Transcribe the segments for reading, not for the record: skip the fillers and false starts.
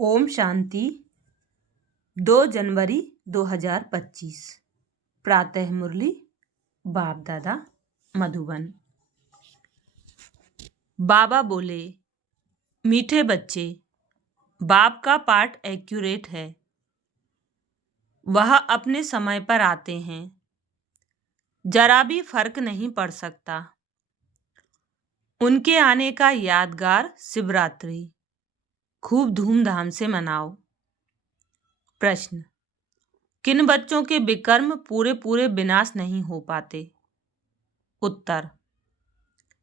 ओम शांति। 2 जनवरी 2025 प्रातः मुरली बाप दादा मधुबन। बाबा बोले, मीठे बच्चे, बाप का पाठ एक्यूरेट है। वह अपने समय पर आते हैं, जरा भी फर्क नहीं पड़ सकता। उनके आने का यादगार शिवरात्रि खूब धूमधाम से मनाओ। प्रश्न, किन बच्चों के विकर्म पूरे पूरे विनाश नहीं हो पाते? उत्तर,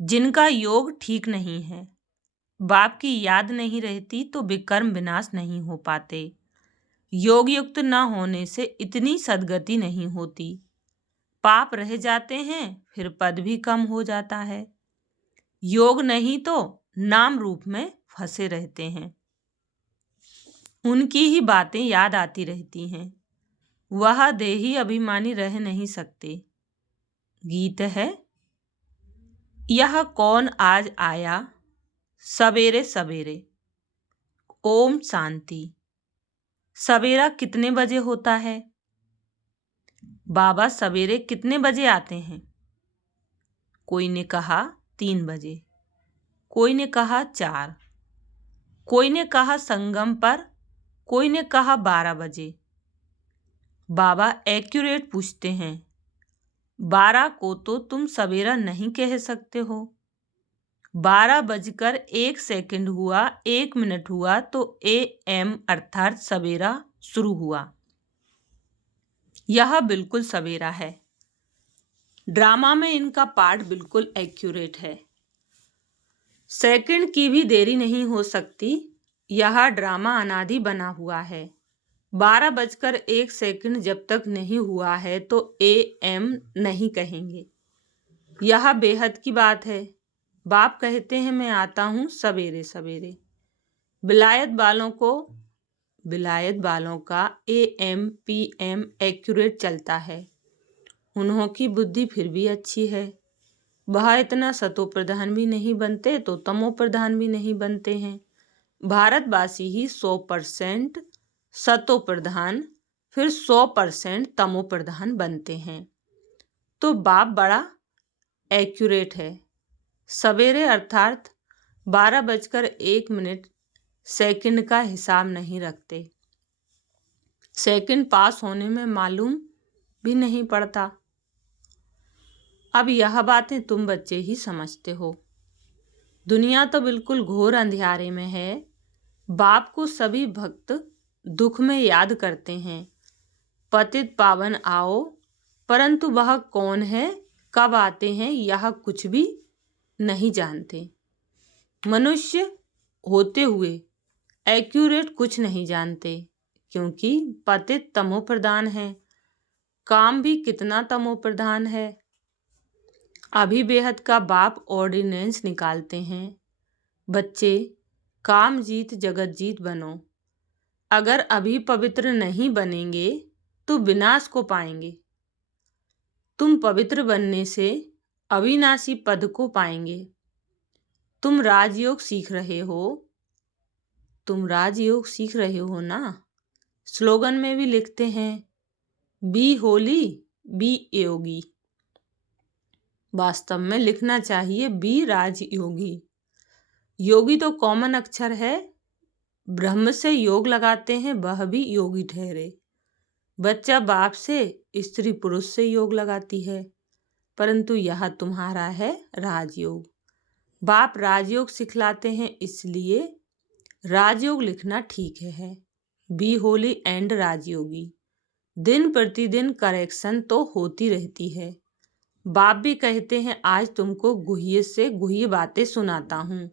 जिनका योग ठीक नहीं है, बाप की याद नहीं रहती तो विकर्म विनाश नहीं हो पाते। योग युक्त न होने से इतनी सद्गति नहीं होती। पाप रह जाते हैं, फिर पद भी कम हो जाता है। योग नहीं तो नाम रूप में फंसे रहते हैं। उनकी ही बातें याद आती रहती हैं। वह देही अभिमानी रह नहीं सकते। गीत है, यह कौन आज आया सवेरे सवेरे। ओम शांति। सवेरा कितने बजे होता है? बाबा सवेरे कितने बजे आते हैं? कोई ने कहा 3 बजे, कोई ने कहा 4, कोई ने कहा संगम पर, कोई ने कहा 12 बजे। बाबा एक्यूरेट पूछते हैं, 12 को तो तुम सवेरा नहीं कह सकते हो। 12:01 हुआ, 1 मिनट हुआ तो AM अर्थात सवेरा शुरू हुआ। यह बिल्कुल सवेरा है। ड्रामा में इनका पाठ बिल्कुल एक्यूरेट है। सेकंड की भी देरी नहीं हो सकती। यह ड्रामा अनादि बना हुआ है। 12:01 जब तक नहीं हुआ है तो AM नहीं कहेंगे। यह बेहद की बात है। बाप कहते हैं मैं आता हूँ सवेरे सवेरे। विलायत वालों का AM PM एक्यूरेट चलता है। उन्हों की बुद्धि फिर भी अच्छी है। वह इतना सतो प्रधान भी नहीं बनते तो तमो प्रधान भी नहीं बनते हैं। भारतवासी ही 100% सतो प्रधान फिर 100% तमो प्रधान बनते हैं। तो बाप बड़ा एक्यूरेट है। सवेरे अर्थात 12:01 का हिसाब नहीं रखते। सेकंड पास होने में मालूम भी नहीं पड़ता। अब यह बातें तुम बच्चे ही समझते हो। दुनिया तो बिल्कुल घोर अंधियारे में है। बाप को सभी भक्त दुख में याद करते हैं, पतित पावन आओ, परंतु वह कौन है, कब आते हैं, यह कुछ भी नहीं जानते। मनुष्य होते हुए एक्यूरेट कुछ नहीं जानते, क्योंकि पतित तमो प्रधान है। काम भी कितना तमो प्रधान है। अभी बेहद का बाप ऑर्डिनेंस निकालते हैं, बच्चे काम जीत जगत जीत बनो। अगर अभी पवित्र नहीं बनेंगे तो विनाश को पाएंगे। तुम पवित्र बनने से अविनाशी पद को पाएंगे। तुम राजयोग सीख रहे हो ना। स्लोगन में भी लिखते हैं, बी होली बी योगी। वास्तव में लिखना चाहिए बी राजयोगी। योगी तो कॉमन अक्षर है। ब्रह्म से योग लगाते हैं, वह भी योगी ठहरे। बच्चा बाप से स्त्री पुरुष से योग लगाती है, परंतु यह तुम्हारा है राजयोग। बाप राजयोग सिखलाते हैं, इसलिए राजयोग लिखना ठीक है। बी होली एंड राजयोगी। दिन प्रतिदिन करेक्शन तो होती रहती है। बाप भी कहते हैं आज तुमको गुह्य से गुह्य बातें सुनाता हूँ।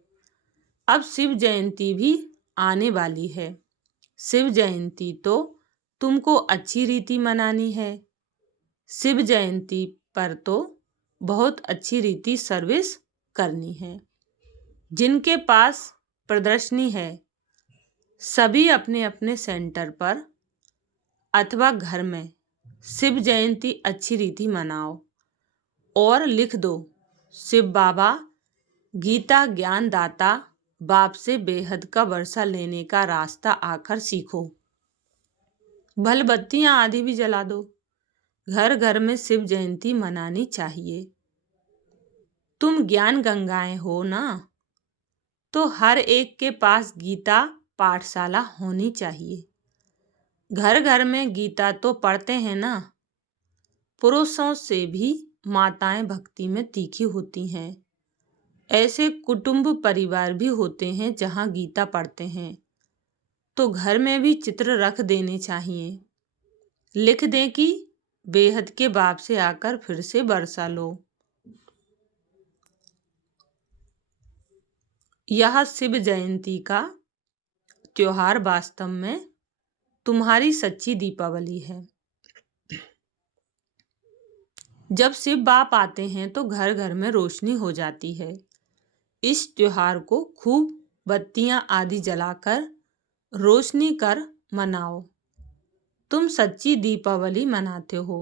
अब शिव जयंती भी आने वाली है। शिव जयंती तो तुमको अच्छी रीति मनानी है। शिव जयंती पर तो बहुत अच्छी रीति सर्विस करनी है। जिनके पास प्रदर्शनी है, सभी अपने अपने सेंटर पर अथवा घर में शिव जयंती अच्छी रीति मनाओ और लिख दो, शिव बाबा गीता ज्ञान दाता बाप से बेहद का वर्षा लेने का रास्ता आकर सीखो। भल बत्तियां आदि भी जला दो। घर घर में शिव जयंती मनानी चाहिए। तुम ज्ञान गंगाएं हो ना, तो हर एक के पास गीता पाठशाला होनी चाहिए। घर घर में गीता तो पढ़ते हैं ना। पुरुषों से भी माताएं भक्ति में तीखी होती हैं। ऐसे कुटुंब परिवार भी होते हैं जहाँ गीता पढ़ते हैं, तो घर में भी चित्र रख देने चाहिए। लिख दें कि बेहद के बाप से आकर फिर से बरसा लो। यह शिव जयंती का त्योहार वास्तव में तुम्हारी सच्ची दीपावली है। जब शिव बाप आते हैं तो घर घर में रोशनी हो जाती है। इस त्योहार को खूब बत्तियां आदि जलाकर रोशनी कर मनाओ। तुम सच्ची दीपावली मनाते हो।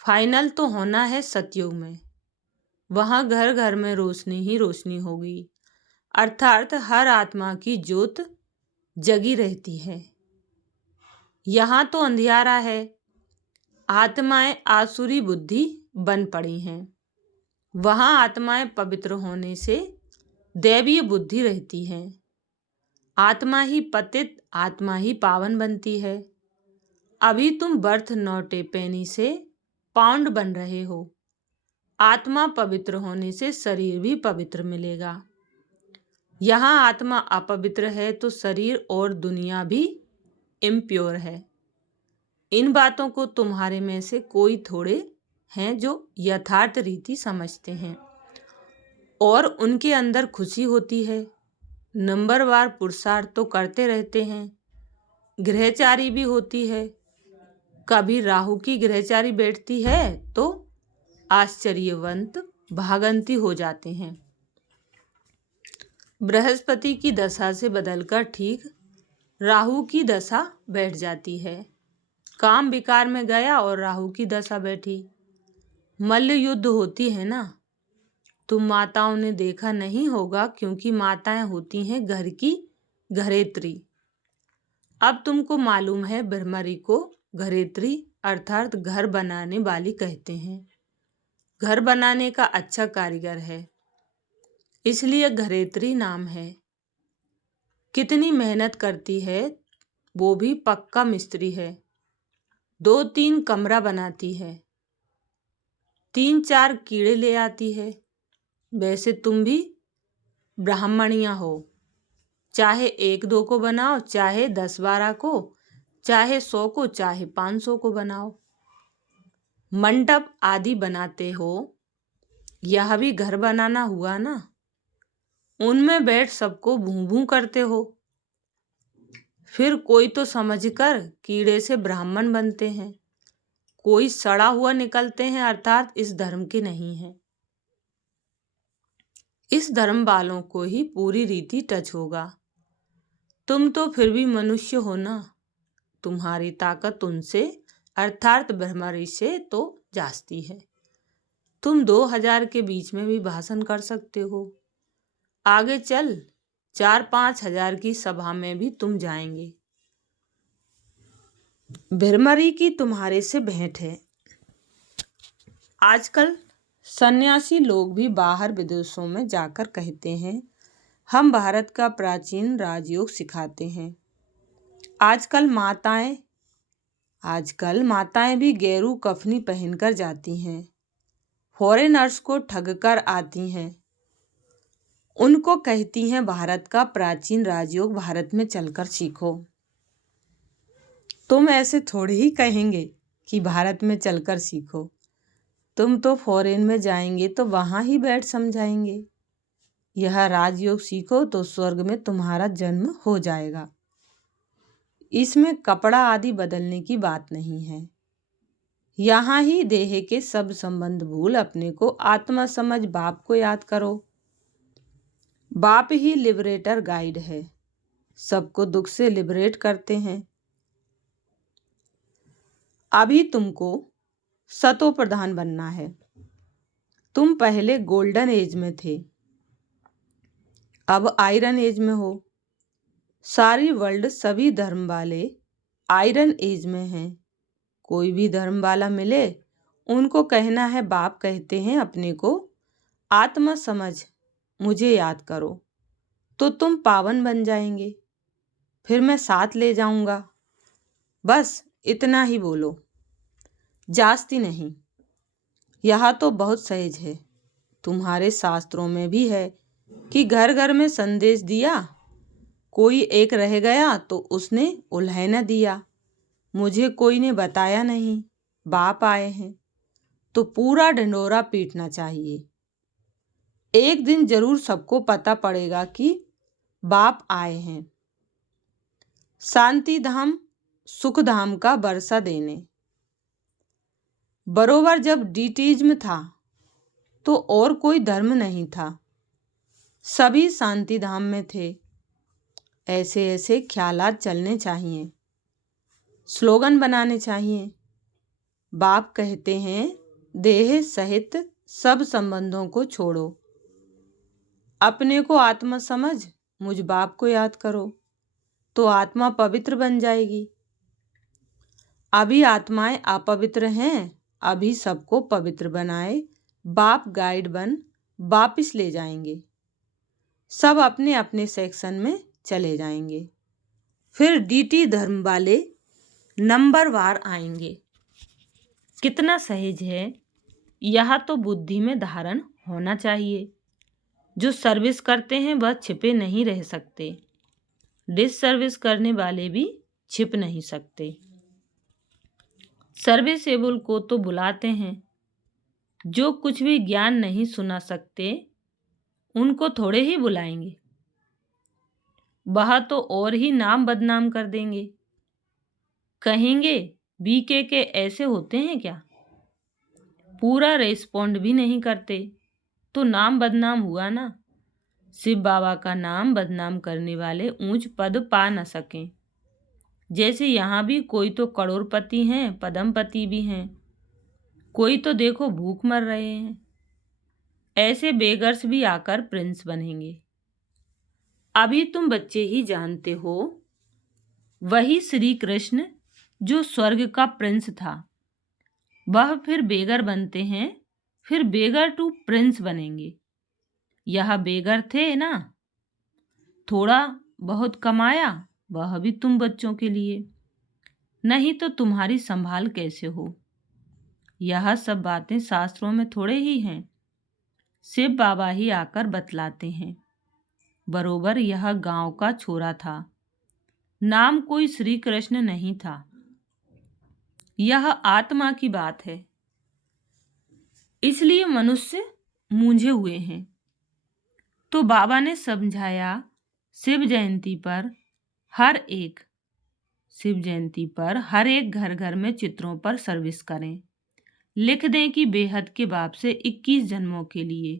फाइनल तो होना है सतयुग में। वहां घर घर में रोशनी ही रोशनी होगी, अर्थात हर आत्मा की ज्योत जगी रहती है। यहाँ तो अंधियारा है। आत्माएं आसुरी बुद्धि बन पड़ी हैं। वहां आत्माएं पवित्र होने से दैवीय बुद्धि रहती है। आत्मा ही पतित, आत्मा ही पावन बनती है। अभी तुम बर्थ नौटे पैनी से पाउंड बन रहे हो। आत्मा पवित्र होने से शरीर भी पवित्र मिलेगा। यहाँ आत्मा अपवित्र है तो शरीर और दुनिया भी इम्प्योर है। इन बातों को तुम्हारे में से कोई थोड़े हैं जो यथार्थ रीति समझते हैं और उनके अंदर खुशी होती है। नंबरवार पुरुषार्थ तो करते रहते हैं। ग्रहचारी भी होती है। कभी राहु की ग्रहचारी बैठती है तो आश्चर्यवंत भागंती हो जाते हैं। बृहस्पति की दशा से बदलकर ठीक राहु की दशा बैठ जाती है। काम विकार में गया और राहु की दशा बैठी। मल्ल युद्ध होती है ना। तुम माताओं ने देखा नहीं होगा, क्योंकि माताएं होती हैं घर की घरेत्री। अब तुमको मालूम है ब्रह्मरी को घरेत्री अर्थात घर बनाने वाली कहते हैं। घर बनाने का अच्छा कारीगर है, इसलिए घरेत्री नाम है। कितनी मेहनत करती है, वो भी पक्का मिस्त्री है। 2-3 कमरा बनाती है, 3-4 कीड़े ले आती है। वैसे तुम भी ब्राह्मणिया हो। चाहे 1-2 को बनाओ, चाहे 10-12 को, चाहे 100 को, चाहे 500 को बनाओ। मंडप आदि बनाते हो, यह भी घर बनाना हुआ ना। उनमें बैठ सबको भूं भूं करते हो। फिर कोई तो समझकर कीड़े से ब्राह्मण बनते हैं, कोई सड़ा हुआ निकलते हैं, अर्थात इस धर्म के नहीं है। इस धर्म वालों को ही पूरी रीति टच होगा। तुम तो फिर भी मनुष्य हो ना। तुम्हारी ताकत उनसे अर्थात ब्रह्मरी से तो जास्ती है। तुम 2000 के बीच में भी भाषण कर सकते हो। आगे चल 4-5 हजार की सभा में भी तुम जाएंगे। ब्रह्मरी की तुम्हारे से भेंट है। आजकल सन्यासी लोग भी बाहर विदेशों में जाकर कहते हैं हम भारत का प्राचीन राजयोग सिखाते हैं। आजकल माताएं भी गेरू कफनी पहनकर जाती हैं। फॉरेनर्स को ठगकर आती हैं। उनको कहती हैं भारत का प्राचीन राजयोग भारत में चलकर सीखो। तुम ऐसे थोड़ी ही कहेंगे कि भारत में चलकर सीखो। तुम तो फॉरेन में जाएंगे तो वहाँ ही बैठ समझाएंगे यह राजयोग सीखो तो स्वर्ग में तुम्हारा जन्म हो जाएगा। इसमें कपड़ा आदि बदलने की बात नहीं है। यहाँ ही देह के सब संबंध भूल अपने को आत्मा समझ बाप को याद करो। बाप ही लिबरेटर गाइड है, सबको दुख से लिबरेट करते हैं। अभी तुमको सतो प्रधान बनना है। तुम पहले गोल्डन एज में थे, अब आयरन एज में हो। सारी वर्ल्ड सभी धर्म वाले आयरन एज में हैं। कोई भी धर्म वाला मिले उनको कहना है बाप कहते हैं अपने को आत्मा समझ मुझे याद करो तो तुम पावन बन जाएंगे, फिर मैं साथ ले जाऊंगा। बस इतना ही बोलो, जास्ती नहीं। यह तो बहुत सहज है। तुम्हारे शास्त्रों में भी है कि घर घर में संदेश दिया, कोई एक रह गया तो उसने उल्हे न दिया। मुझे कोई ने बताया नहीं, बाप आए हैं तो पूरा ढिंढोरा पीटना चाहिए। एक दिन जरूर सबको पता पड़ेगा कि बाप आए हैं। शांति धाम सुख धाम का बरसा देने। बरोबर जब डीटीज्म था तो और कोई धर्म नहीं था, सभी शांति धाम में थे। ऐसे ऐसे ख्यालात चलने चाहिए, स्लोगन बनाने चाहिए। बाप कहते हैं देह सहित सब संबंधों को छोड़ो, अपने को आत्मा समझ मुझ बाप को याद करो तो आत्मा पवित्र बन जाएगी। अभी आत्माएं अपवित्र हैं, अभी सबको पवित्र बनाए बाप गाइड बन वापिस ले जाएंगे। सब अपने अपने सेक्शन में चले जाएंगे। फिर डीटी धर्म वाले नंबरवार आएंगे। कितना सहज है, यह तो बुद्धि में धारण होना चाहिए। जो सर्विस करते हैं वह छिपे नहीं रह सकते, डिस सर्विस करने वाले भी छिप नहीं सकते। सर्विसेबल को तो बुलाते हैं, जो कुछ भी ज्ञान नहीं सुना सकते उनको थोड़े ही बुलाएंगे। वह तो और ही नाम बदनाम कर देंगे, कहेंगे बीके के ऐसे होते हैं क्या। पूरा रेस्पॉन्ड भी नहीं करते तो नाम बदनाम हुआ ना। शिव बाबा का नाम बदनाम करने वाले ऊंच पद पा न सकें। जैसे यहाँ भी कोई तो करोड़पति हैं, पद्मपति भी हैं, कोई तो देखो भूख मर रहे हैं। ऐसे बेगर्स भी आकर प्रिंस बनेंगे। अभी तुम बच्चे ही जानते हो, वही श्री कृष्ण जो स्वर्ग का प्रिंस था वह फिर बेगर बनते हैं, फिर बेगर टू प्रिंस बनेंगे। यह बेगर थे ना, थोड़ा बहुत कमाया वह भी तुम बच्चों के लिए, नहीं तो तुम्हारी संभाल कैसे हो। यह सब बातें शास्त्रों में थोड़े ही हैं, शिव बाबा ही आकर बतलाते हैं। बरोबर यह गांव का छोरा था, नाम कोई श्री कृष्ण नहीं था। यह आत्मा की बात है, इसलिए मनुष्य मूंझे हुए हैं। तो बाबा ने समझाया शिव जयंती पर हर एक घर घर में चित्रों पर सर्विस करें। लिख दें कि बेहद के बाप से 21 जन्मों के लिए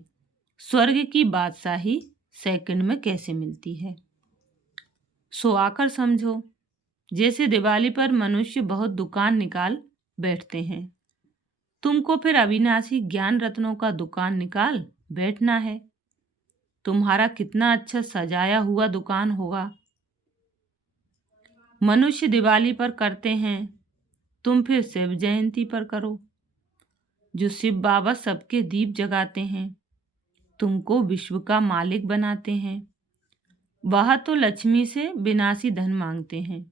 स्वर्ग की बादशाही सेकंड में कैसे मिलती है। सो आकर समझो। जैसे दिवाली पर मनुष्य बहुत दुकान निकाल बैठते हैं, तुमको फिर अविनाशी ज्ञान रत्नों का दुकान निकाल बैठना है। तुम्हारा कितना अच्छा सजाया हुआ दुकान होगा। मनुष्य दिवाली पर करते हैं, तुम फिर शिव जयंती पर करो। जो शिव बाबा सबके दीप जगाते हैं, तुमको विश्व का मालिक बनाते हैं। वह तो लक्ष्मी से विनाशी धन मांगते हैं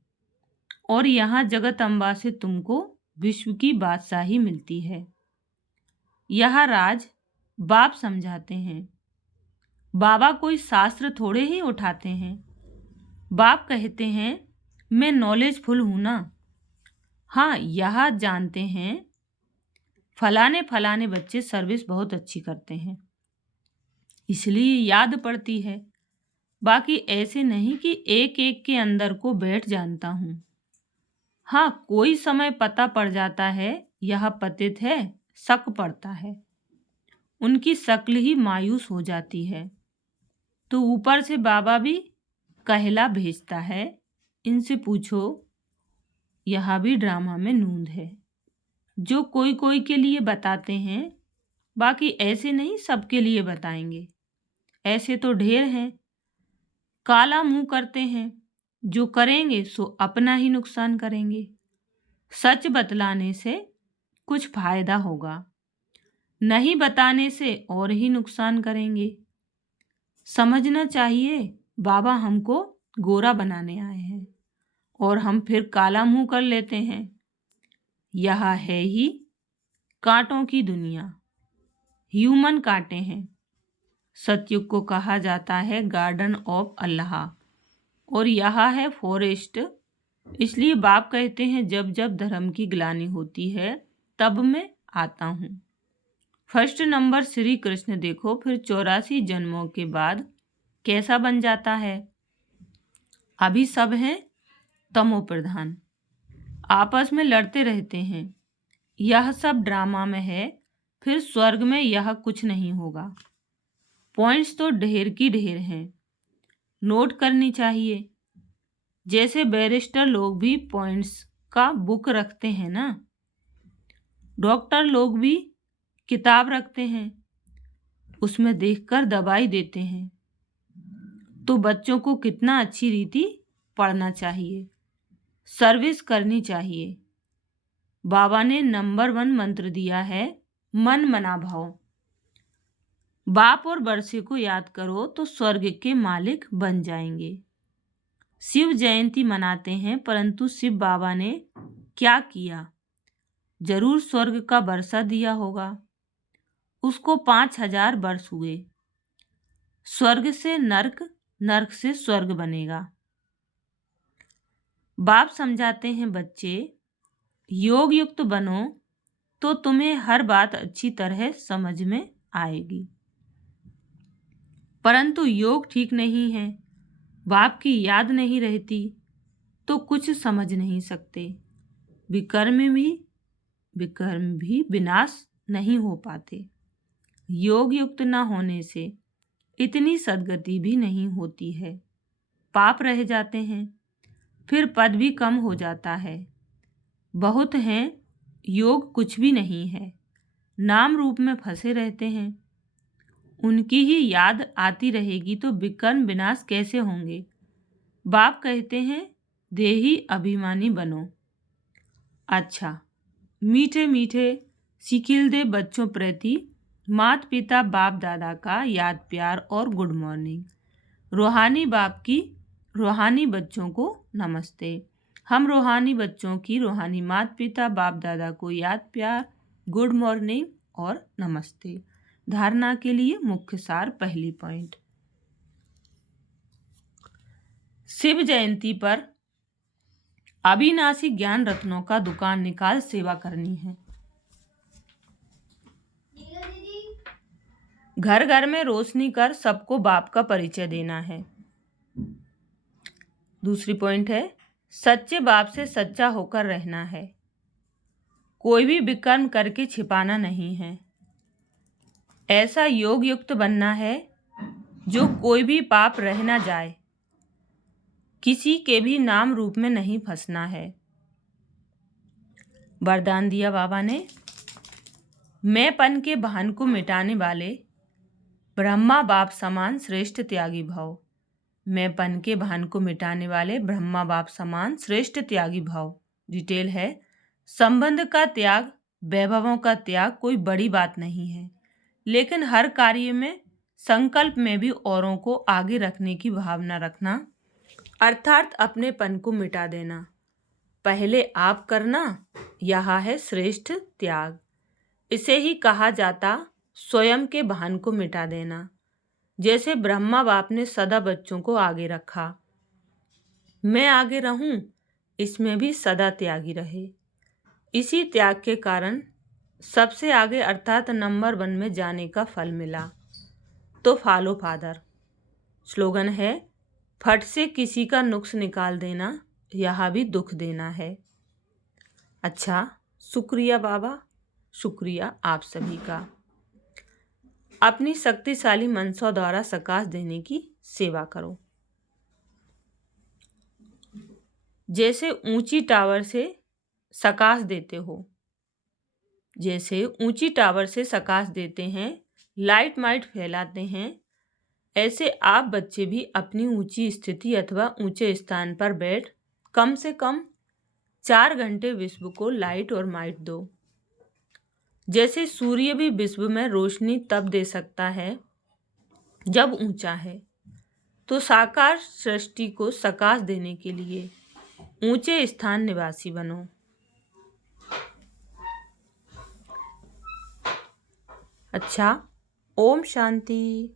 और यहाँ जगत अम्बा से तुमको विश्व की बादशाही मिलती है। यह राज बाप समझाते हैं। बाबा कोई शास्त्र थोड़े ही उठाते हैं। बाप कहते हैं मैं नॉलेजफुल हूं ना। हाँ, यह जानते हैं फलाने बच्चे सर्विस बहुत अच्छी करते हैं, इसलिए याद पड़ती है। बाकी ऐसे नहीं कि एक एक के अंदर को बैठ जानता हूं। हाँ, कोई समय पता पड़ जाता है यह पतित है, शक पड़ता है, उनकी शक्ल ही मायूस हो जाती है तो ऊपर से बाबा भी कहला भेजता है, इनसे पूछो। यह भी ड्रामा में नूंद है, जो कोई कोई के लिए बताते हैं, बाकी ऐसे नहीं सबके लिए बताएंगे। ऐसे तो ढेर हैं काला मुंह करते हैं, जो करेंगे सो अपना ही नुकसान करेंगे। सच बतलाने से कुछ फायदा होगा, नहीं बताने से और ही नुकसान करेंगे। समझना चाहिए बाबा हमको गोरा बनाने आए हैं और हम फिर काला मुंह कर लेते हैं। यह है ही कांटों की दुनिया, ह्यूमन कांटे हैं। सतयुग को कहा जाता है गार्डन ऑफ अल्लाह और यह है फॉरेस्ट। इसलिए बाप कहते हैं जब जब धर्म की ग्लानि होती है तब मैं आता हूँ। फर्स्ट नंबर श्री कृष्ण देखो फिर 84 जन्मों के बाद कैसा बन जाता है। अभी सब हैं तमो प्रधान, आपस में लड़ते रहते हैं। यह सब ड्रामा में है, फिर स्वर्ग में यह कुछ नहीं होगा। पॉइंट्स तो ढेर की ढेर हैं, नोट करनी चाहिए। जैसे बैरिस्टर लोग भी पॉइंट्स का बुक रखते हैं ना, डॉक्टर लोग भी किताब रखते हैं, उसमें देखकर दवाई देते हैं। तो बच्चों को कितना अच्छी रीति पढ़ना चाहिए, सर्विस करनी चाहिए। बाबा ने नंबर 1 मंत्र दिया है, मन मना भाव। बाप और बरसे को याद करो तो स्वर्ग के मालिक बन जाएंगे। शिव जयंती मनाते हैं, परंतु शिव बाबा ने क्या किया? जरूर स्वर्ग का बरसा दिया होगा। उसको 5000 वर्ष हुए। स्वर्ग से नर्क, नर्क से स्वर्ग बनेगा। बाप समझाते हैं बच्चे, योग युक्त बनो तो तुम्हें हर बात अच्छी तरह समझ में आएगी। परंतु योग ठीक नहीं है, बाप की याद नहीं रहती तो कुछ समझ नहीं सकते। विकर्म भी विनाश नहीं हो पाते। योग युक्त न होने से इतनी सद्गति भी नहीं होती है। पाप रह जाते हैं, फिर पद भी कम हो जाता है। बहुत हैं, योग कुछ भी नहीं है, नाम रूप में फंसे रहते हैं। उनकी ही याद आती रहेगी तो विकर्म विनाश कैसे होंगे? बाप कहते हैं देही अभिमानी बनो। अच्छा, मीठे मीठे सिकिलदे बच्चों प्रति माता पिता बाप दादा का याद प्यार और गुड मॉर्निंग। रूहानी बाप की रूहानी बच्चों को नमस्ते। हम रूहानी बच्चों की रूहानी माता पिता बाप दादा को याद प्यार, गुड मॉर्निंग और नमस्ते। धारणा के लिए मुख्य सार, पहली पॉइंट, शिव जयंती पर अविनाशी ज्ञान रत्नों का दुकान निकाल सेवा करनी है। घर घर में रोशनी कर सबको बाप का परिचय देना है। दूसरी पॉइंट है, सच्चे बाप से सच्चा होकर रहना है। कोई भी विकर्म करके छिपाना नहीं है। ऐसा योग युक्त बनना है जो कोई भी पाप रह ना जाए। किसी के भी नाम रूप में नहीं फंसना है। वरदान दिया बाबा ने, मैंपन के भान को मिटाने वाले ब्रह्मा बाप समान श्रेष्ठ त्यागी भाव। मैंपन के भान को मिटाने वाले ब्रह्मा बाप समान श्रेष्ठ त्यागी भाव। डिटेल है, संबंध का त्याग, वैभवों का त्याग कोई बड़ी बात नहीं है, लेकिन हर कार्य में संकल्प में भी औरों को आगे रखने की भावना रखना, अर्थात अपनेपन को मिटा देना। पहले आप करना, यह है श्रेष्ठ त्याग। इसे ही कहा जाता स्वयं के भान को मिटा देना। जैसे ब्रह्मा बाप ने सदा बच्चों को आगे रखा, मैं आगे रहूं, इसमें भी सदा त्यागी रहे। इसी त्याग के कारण सबसे आगे अर्थात नंबर 1 में जाने का फल मिला। तो फॉलो फादर। स्लोगन है, फट से किसी का नुक्स निकाल देना, यह भी दुख देना है। अच्छा, शुक्रिया बाबा, शुक्रिया आप सभी का। अपनी शक्तिशाली मनसों द्वारा सकाश देने की सेवा करो। जैसे ऊंची टावर से सकाश देते हो, जैसे ऊंची टावर से सकाश देते हैं, लाइट माइट फैलाते हैं, ऐसे आप बच्चे भी अपनी ऊंची स्थिति अथवा ऊंचे स्थान पर बैठ कम से कम 4 घंटे विश्व को लाइट और माइट दो। जैसे सूर्य भी विश्व में रोशनी तब दे सकता है जब ऊंचा है, तो साकार सृष्टि को सकाश देने के लिए ऊंचे स्थान निवासी बनो। अच्छा, ओम शांति।